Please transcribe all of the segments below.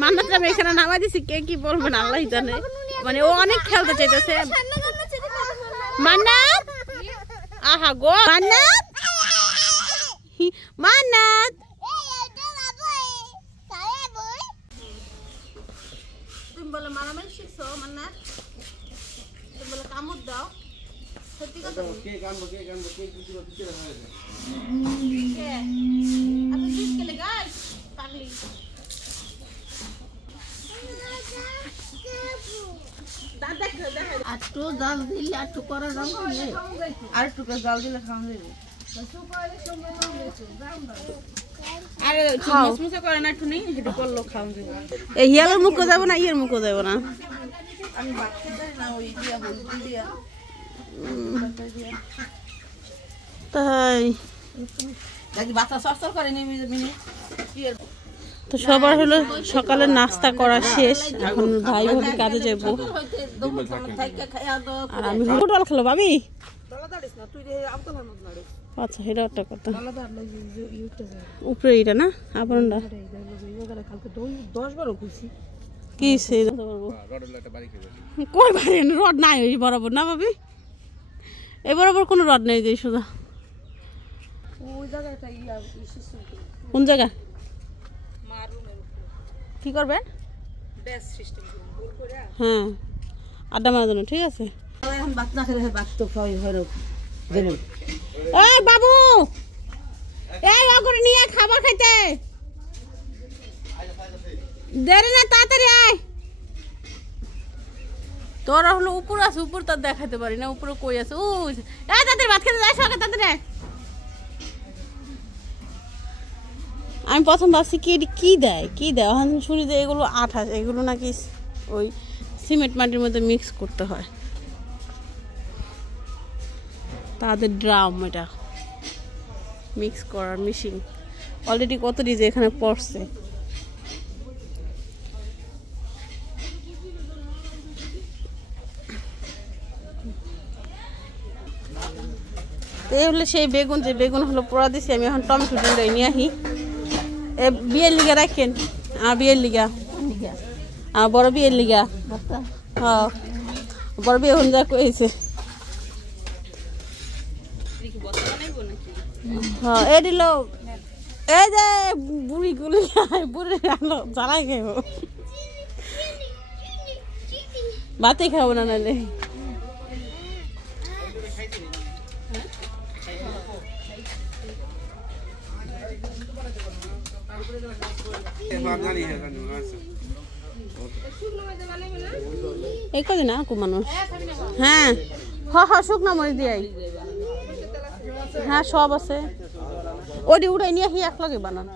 মান্নাতটা আমি এখানে নামাই দিছি, কে কি বলবেন আল্লাহ জানে। মানে ও অনেক খেলতে চাইতেছে। মান্নাত, আহা গো মান্নাত, মান্নাত তুমি বলে মারামারি শিখছো মান্নাত? তুমি বলে কামড় দাও, সত্যি কথা কে কামড় কে কিছু কিছু রাখা হয়েছে কে আপনি জিত গেলে গাইস পাগলি। আটটু জাল দিলে আটটু করা জাল দিলে আর একটু জাল দিলে খাওয়া যাবে। আরে মুসমুসা করে না একটু নেই, এটা করলো খাওয়া যাবে। এই হিয়ালের মুখও যাবো না, ইয়ের মুখও যাবো না। আমি ভাত খেতে না ওই দিয়া হলুদ দিয়া তাই নাকি বাচ্চা সস্তা করে নিয়ে। তো সবার হলো সকালের নাস্তা করা শেষ, এখন ভাই ভাবি কাজে যাবো। আর আমি ফুটবল খেলো ভাবি। আচ্ছা এটা একটা কথা, উপরে এটা না আপনারা কি কই ভাই রড নাই ওই বরাবর না ভাবি, এই বরাবর কোনো রড নেই যে সোজা। কোন জায়গা কি করবে? হ্যাঁ আড্ডা মারার জন্য, ঠিক আছে। এই বাবু এই ওগরে নিয়ে খাবার খাইতে দেরি না, তাড়াতাড়ি আয়। তোরা হলো উপর আছে, উপর তার দেখাতে পারি না, উপরে কই আছে। ও এই তাড়াতাড়ি ভাত খেতে যাই, সকালে তাড়াতাড়ি আয়। আমি প্রথম ভাবছি কি কি দেয় এখন শুনি যে এগুলো আঠা, এগুলো নাকি ওই সিমেন্ট মাটির মধ্যে মিক্স করতে হয়। তাদের ড্রাম এটা মিক্স করার মেশিন অলরেডি কত ডিজে এখানে পড়ছে। এই হলো সেই বেগুন, যে বেগুন হলো পোড়া দিছি আমি, এখন টমেটো ডিন্ডাই নিয়ে আহি। এ বিয়ের লিগা রাখেন, বিয়ের লিগা বড় বিয়ের লিগা। হ্যাঁ বড় বিয়ে হন যা কইছে। হ্যাঁ এই দিল, এই যে বুড়ি গুলি বুড়ি আলো জ্বালাই খাইব, ভাতেই খাবো না নাহলে। এই কদিন আর মানুষ। হ্যাঁ শুকনা মরিচ দিয়ে, হ্যাঁ সব আছে। ওটি উঠাই নিয়ে আসি এক লগে বানান,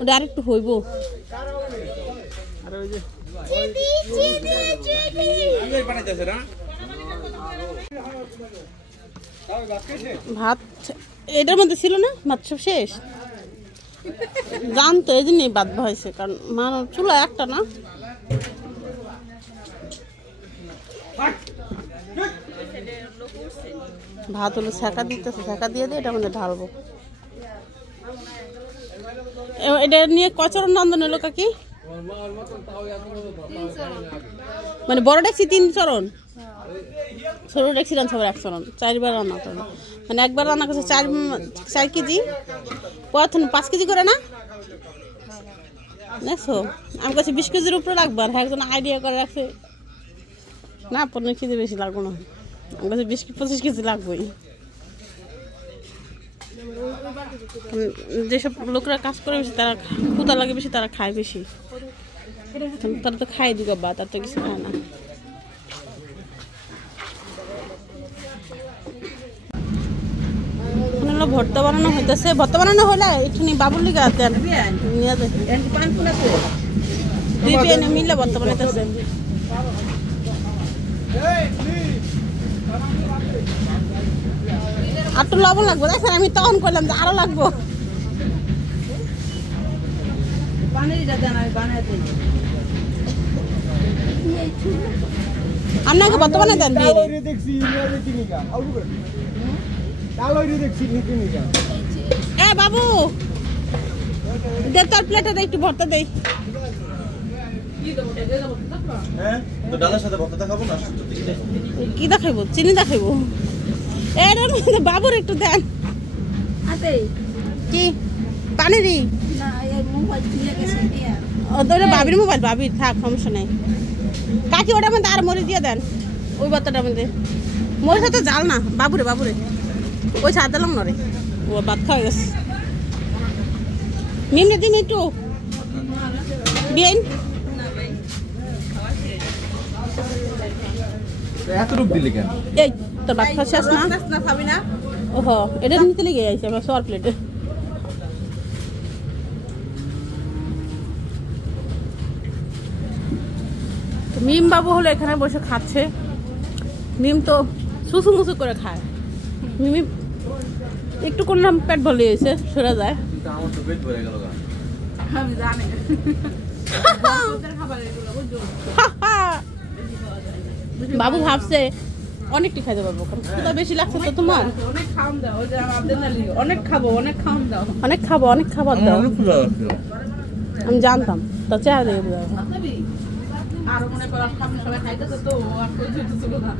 ওটা আরেকটু হইব। ভাত এটার মধ্যে ছিল না, ভাত সব শেষ জানতো, এই জন্যই বাদ হয়েছে, কারণ মানুষ চুলা একটা না। ভাত হলো ছ্যাঁকা দিতেছে, ছ্যাঁকা দিয়ে দিয়ে এটার মধ্যে ঢালবো। এটা নিয়ে কচরণ নন্দন এলো কাকি, মানে বড় ডেকছি 3 চরণ, ছোট ডেকছি সবার 1 চরণ, 4বার রান্না করবো। মানে একবার রান্না করছে 4 কেজি, প্রথম 5 কেজি করে না দেখছো। আমার কাছে 20 কেজির উপরে রাখবো, আর একজন আইডিয়া করে রাখছে না 15 কেজি বেশি লাগবো না, আমার কাছে 20-25 কেজি লাগবেই। যেসব লোকরা কাজ করে বেশি, তারা ক্ষুধা লাগে বেশি, তারা খায় বেশি, তারা তো খায় দুগা বা তার তো কিছু খায় না। ভর্তা বানানো হইতেছে, ভর্তা বানানো হলে এখানে বাবুর লিগা দেন নিয়ে যায় মিলে ভর্তা বানাইতেছে। আর তো লবণ লাগবো, দেখেন আমি তখন করলাম যে আরো লাগবো। আপনাকে ভর্তা বানাই দেন বিয়ে এ বাবু দে তোর প্লেটে দে একটু ভর্তা দেই। হ্যাঁ তো ডালের সাথে ভর্তা খাবো না কি দেখাইবো চিনি দেখাইবো এর মধ্যে বাবুর একটু দেন কি পানি দি ওটা বাবির মোবাইল বাবির থাক সমস্যা নেই কাকি ওটার মধ্যে আর মরিচ দিয়ে দেন ওই ভর্তাটার মধ্যে মরিচ তো জাল না বাবুরে বাবুরে ওই সার দিলাম না রে ও ভাত খাওয়া গেছে নিম্নে দিন একটু বিয়েন এত রূপ দিলি কেন এই তোর ভাত খাওয়া শেষ না খাবি না ওহো এটা নিতে লেগে যাইছে আমার সর প্লেটে মিম বাবু হলো এখানে বসে খাচ্ছে মিম তো সুসু মুসু করে খায় মিমি একটু করলাম পেট ভরে গেছে সরে যায় আমার তো পেট ভরে গেল আমি জানি বাবু ভাবছে অনেকটি খাইতে পারবো ক্ষুধা বেশি লাগছে তো তোমার অনেক খাওয়ান দাও ওই যে অনেক খাবো অনেক খাওয়ান দাও অনেক খাবো অনেক খাবার দাও আমি জানতাম তা চেহারা দেখে বোঝা আর মনে করো সামনে সবাই খাইতেছে তো আর কই দিতেছিল না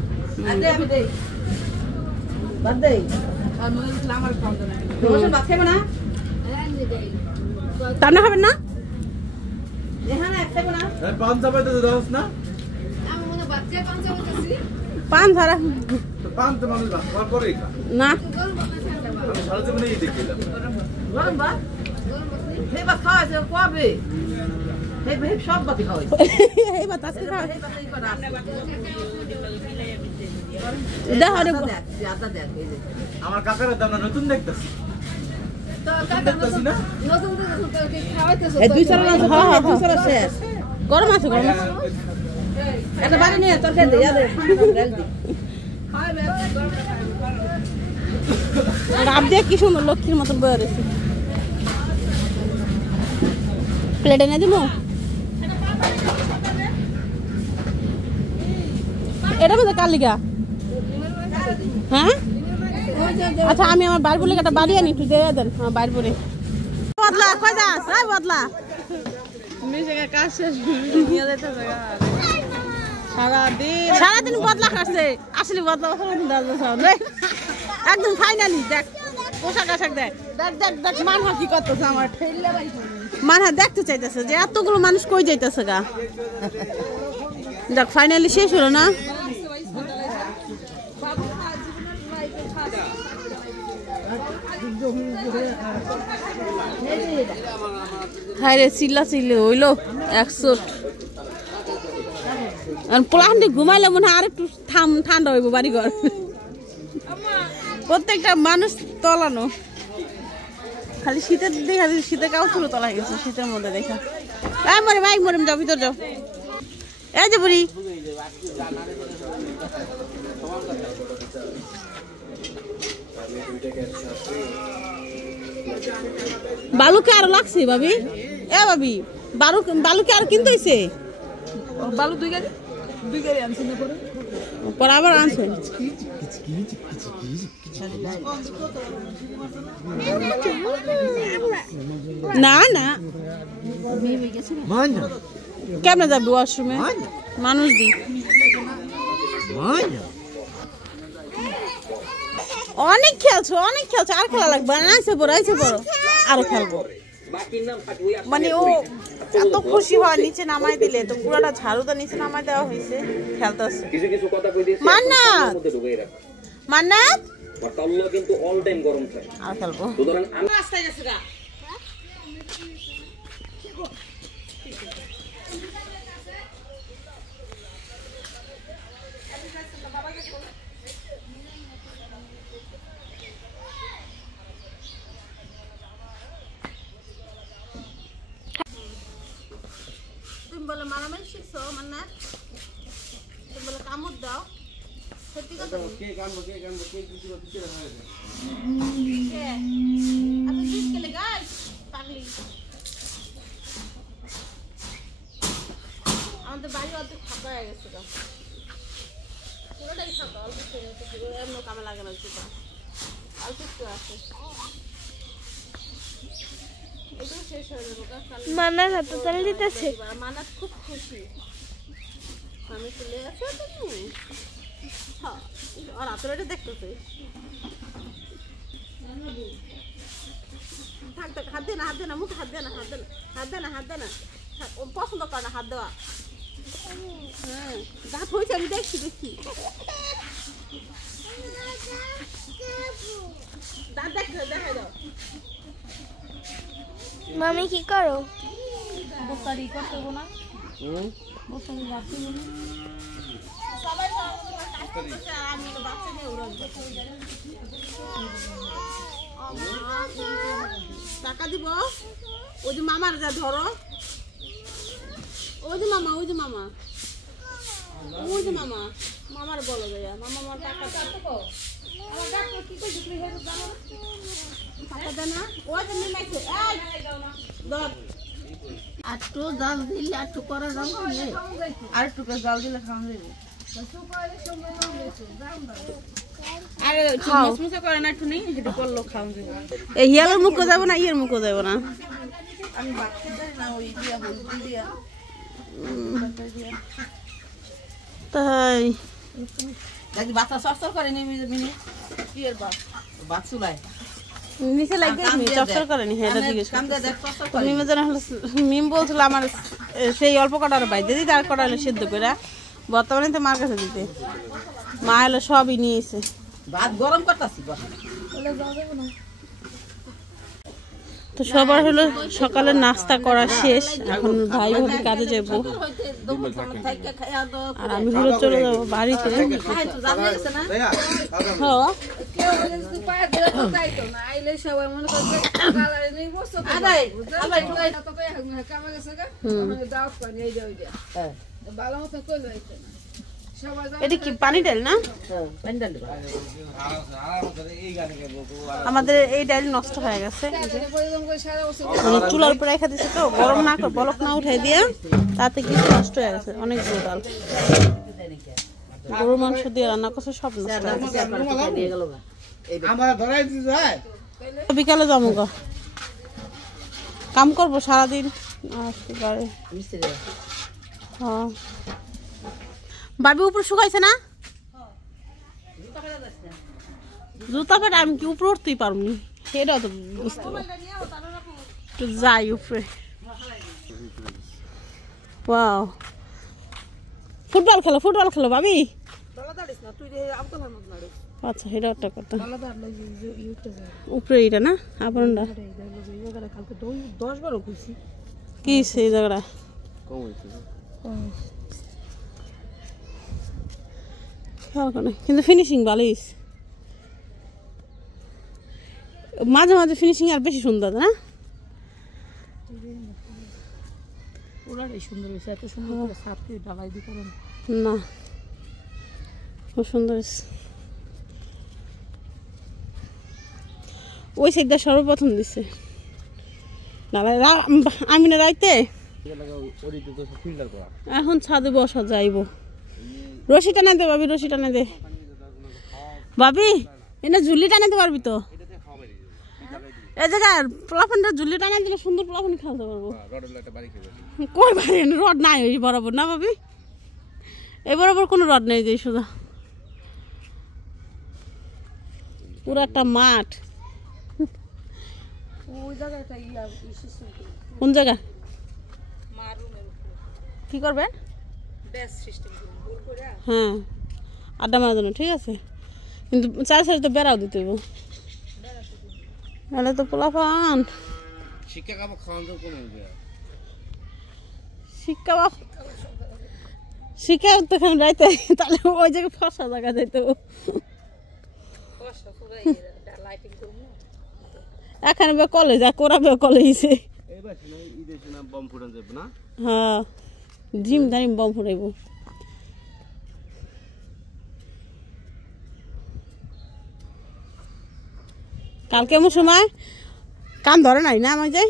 আদে আমি দেই বাদ দেই আর মনে হচ্ছে আমার খাওয়া না তোমার ভাত খাবে না তা না খাবেন না এখানে খাবে না পান চাপাইতে দাওস না আমি মনে বাচ্চা পান চাপাইতেছি পান ছাড়া পান তো মানুষ ভাত খাওয়ার পরেই খা না আমি সারা জীবনে এই দেখিলাম গরম ভাত এই ভাত খাওয়া আছে কবে এই সব ভাত খাওয়া এই ভাত আজকে খাওয়া দেখো রে আমার কাকার দাম না নতুন দেখতেছি তো কাকা নতুন খাওয়াইতেছো এই দুই চার মাস হ্যাঁ হ্যাঁ দুই চার শেষ গরম আছে গরম আছে এটা বাড়ি নিয়ে তরকারি দে দে ডাল দি রাব দিয়ে কি সুন্দর লক্ষ্মীর মতন বয়ে রয়েছে প্লেটে নিয়ে দিব এটা মধ্যে কালিকা হ্যাঁ আচ্ছা আমি আমার বাইর বলে একটা বাড়ি আনি একটু দিয়ে দেন আমার বাইর বলে বদলা কই যাস এই বদলা কাজ শেষ সারাদিন বদলা খাচ্ছে আসলে বদলা একদম ফাইনালি দেখ পোশাক আশাক দেখ দেখ দেখ দেখ মানহা কি করতেছে আমার মানহা দেখতে চাইতেছে যে এতগুলো মানুষ কই যাইতেছে গা দেখ ফাইনালি শেষ হলো না হায় রে চিল্লা চিল্লি হইলো 100 প্লান্টে ঘুমাইলে মনে হয় আর একটু ঠান্ডা হইব বাড়িঘর প্রত্যেকটা মানুষ তলানো খালি শীতের দেখা শীতের কাপড় তলা গেছে শীতের মধ্যে দেখা মরে মাইক মরে যাও ভিতর যাও এই যে বুড়ি বালুকে আরো লাগছে ভাবি এ ভাবি বালুকে আর কিনতে হইছে বালু দুই গাড়ি আনছে না পরে আবার আনছে না না কেমনে যাবি ওয়াশরুমে মানুষ দি অনেক খেলছো আর খেলা লাগবে আইসে বড় আরো খেলবো মানে ও এত খুশি হয় নিচে নামাই দিলে তো পুরোটা ঝাড়ুটা নিচে নামাই দেওয়া হয়েছে খেলতেছে মান্নাত কিন্তু অল টাইম গরম থাকে আর খেলবো সুতরাং আমি রাস্তায় গেছে গা তুমি বলে মারামারি শিখছো মান্নাত তুমি বলে কামড় দাও সত্যি কথা কে কামড় কে কিছু কিছু রাখা আছে কে আপনি জিত কেলে গাইস পাগলি আমাদের বাড়ি অর্ধেক ফাঁকা হয়ে গেছে তো পুরোটাই ফাঁকা অল্প এমন কামে লাগে না সেটা অল্প একটু আছে এগুলো শেষ হয়ে যাবে কাল মানার হাতে তাল দিতেছে। মানাত খুব খুশি আমি চলে আসি তুমি হ্যাঁ আর হাতের এটা দেখতেছে থাক থাক হাত দে না মুখ হাত দে না ও পছন্দ করে না হাত দেওয়া হ্যাঁ দাঁত হয়েছে আমি দেখছি দাঁত দেখাই দাও মামি কি করো? বোকারি করতে না বোকারি রাখতে না সবাই কাজ করতেছে আমি বাচ্চা নিয়ে উড়ান টাকা দিব ওই যে মামার যা ধরো ওই যে মামা মামার বলো ভাইয়া মামা আমার টাকা আমার ডাক্তার কি কই দিবি হে জানো টাকা দে না ওই যে নিলাইছে এই ধর আটটু জাল দিলে আটটু করা যাবে না আর একটু জাল দিলে খাওয়া যাবে আরে মুসমুসা করে না একটু নেই একটু করলো খাওয়া যাবে এই হিয়ালের মুখও যাব না ইয়ের মুখও যাব না আমি বাচ্চা দেই না ওই দিয়া হলদি দিয়া তাই দেখি বাচ্চা সরসর করে নি মিনি কি এর বাত চুলায় নিচে লাগে নি সরসর করে নি হেডা দিকে কাম দে দেখ সরসর করে মিম জানা হলো মিম বলছিল আমার সেই অল্প কটার বাইরে দিদি তার কটা হলো সিদ্ধ করে বর্তমানে তো মার কাছে দিতে মা হলো সবই নিয়েছে ভাত গরম করতাছি বলে যাও দেব না তো সবার হলো সকালের নাস্তা করা শেষ এখন ভাই ভাবি কাজে যাব আর আমি হলো চলে যাবো বাড়িতে এটা কি পানি ডাল না আমাদের এই ডাল নষ্ট হয়ে গেছে চুলার উপরে রেখে দিচ্ছে তো গরম না করে বলক না উঠাই দিয়ে তাতে কিছু নষ্ট হয়ে গেছে অনেক ডাল গরুর মাংস দিয়ে রান্না করছে সব নষ্ট বিকালে যাবো গো কাম করবো সারাদিন হ্যাঁ বাবি উপর শুকাইছে না জুতা পেটা আমি কি উপরে উঠতেই পারবনি সেটাও তো বুঝতে পারি একটু যাই উপরে ওয়াও ফুটবল খেলো বাবি আচ্ছা এটা একটা কথা উপরে এটা না আপনারটা কি সেই জায়গাটা কিন্তু ফিনিশিং ভালোই মাঝে মাঝে ফিনিশিং আর বেশি সুন্দর না না খুব সুন্দর ওই সাইডটা সর্বপ্রথম দিছে আমি না রাইতে এখন ছাদে বসা যাইব রশি টানা দে বাবি রশি টানা দে বাবি এনে ঝুলি টানাতে পারবি তো এই জায়গায় প্লাফনটা ঝুলি টানা দিলে সুন্দর প্লাফন খাওয়াতে পারবো কই বাড়ি রড নাই ওই বরাবর না বাবি এই বরাবর কোনো রড নেই যে সোজা পুরো একটা মাঠ কোন জায়গা কি করবেন হ্যাঁ আড্ডা মারার জন্য ঠিক আছে কিন্তু চার সাইড তো বেড়াও দিতে হইব নাহলে তো পোলাপান শিক্ষা তখন রাইতে তাহলে ওই জায়গায় ফসা জায়গা যাইতো এখানে কলেজ আর কোরাবে কলেজে হ্যাঁ জিম দাঁড়িয়ে বম ফুটাইব কালকে এমন সময় কাম ধরে নাই না আমার যাই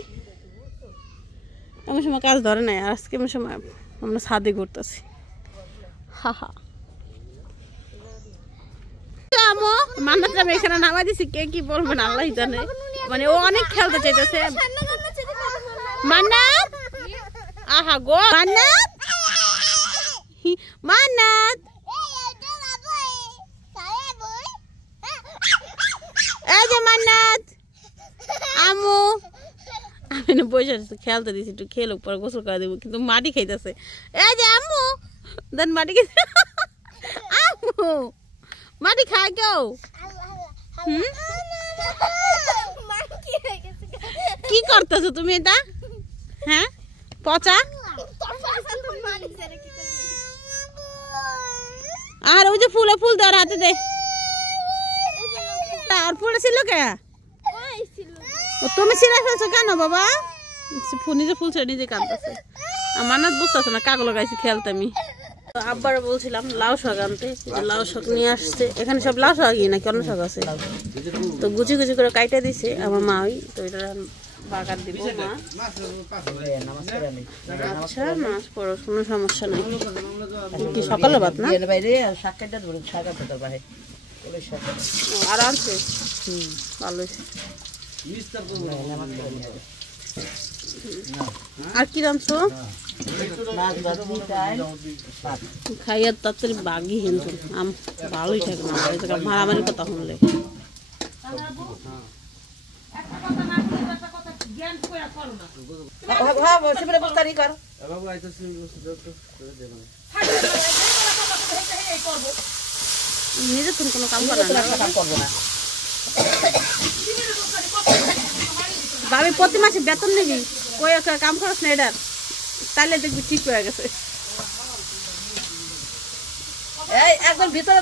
এমন সময় কাজ ধরে নাই আর আজকে এমন সময় আমরা ছাদে ঘুরতেছি হা হা মান্নাতটা এখানে নামাই দিছি কে কি বলবেন আল্লাহ জানে মানে ও অনেক খেলতে চাইতেছে মান্নাত আহা গো মান্নাত মান্নাত এই যে মান্নাত আমু আমি না বসে খেলতে দিছি একটু খেলুক পরে গোসল করে দেবো কিন্তু মাটি খাইতেছে এই যে আম্মু দেন মাটি খেতে আম্মু মাটি খায় কেউ কি করতেছো তুমি এটা হ্যাঁ পচা আর ওই যে ফুল দেওয়ার হাতে দে আর ফুলে ছিল কে তুমি ছিঁড়ে ফেলছো কেন বাবা নিজে ফুল ছেড়ে নিজে কাঁদতেছে আমার না বুঝতেছে না কাক লাগাইছি খেলতে আমি আব্বার বলছিলাম লাউ শাক আনতে লাউ শাক নিয়ে আসছে এখানে সব লাউ শাকই নাকি অন্য শাক আছে তো গুছি গুছি করে কাইটা দিছে আমার মা ওই তো এটা বাগার দিব মা আচ্ছা মাছ পড়ো কোনো সমস্যা নাই কি সকালে ভাত না আর আনছে ভালো আর কি রাঁধছো খাইয়ার তাড়াতাড়ি বাগি কিন্তু আম ভালোই থাকে না মারামারি কথা শুনলে নিজে তুমি কোনো কাম করো না ভাবি প্রতি মাসে বেতন নিবি কই কাম করছ না এটার তাহলে দেখবি ঠিক হয়ে গেছে একদম ভিতরে